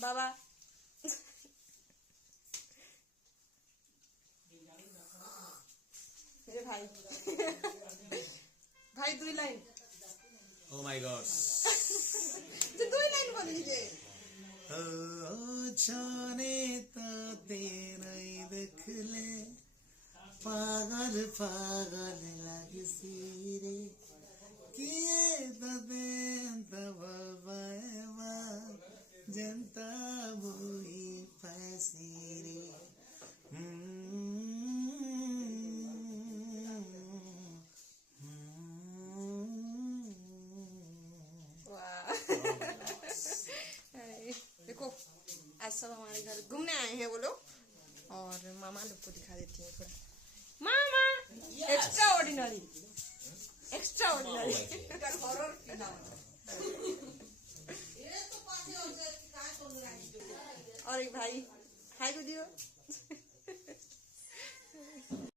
बाबा मेरे भाई भाई 2 लाइन। Oh my God. तो 2 लाइन बोल लीजिए। जाने तो तेरा देख ले पागल पागल लगे सीरे किए दे दबाएवा जनता बोई पैसेरे देखो आज सब हमारे घर घूमने आए हैं वो लोग और मामा लोग को दिखा देती हूँ थोड़ा। मामा एक्स्ट्रा ऑर्डिनरी और एक भाई को दियो।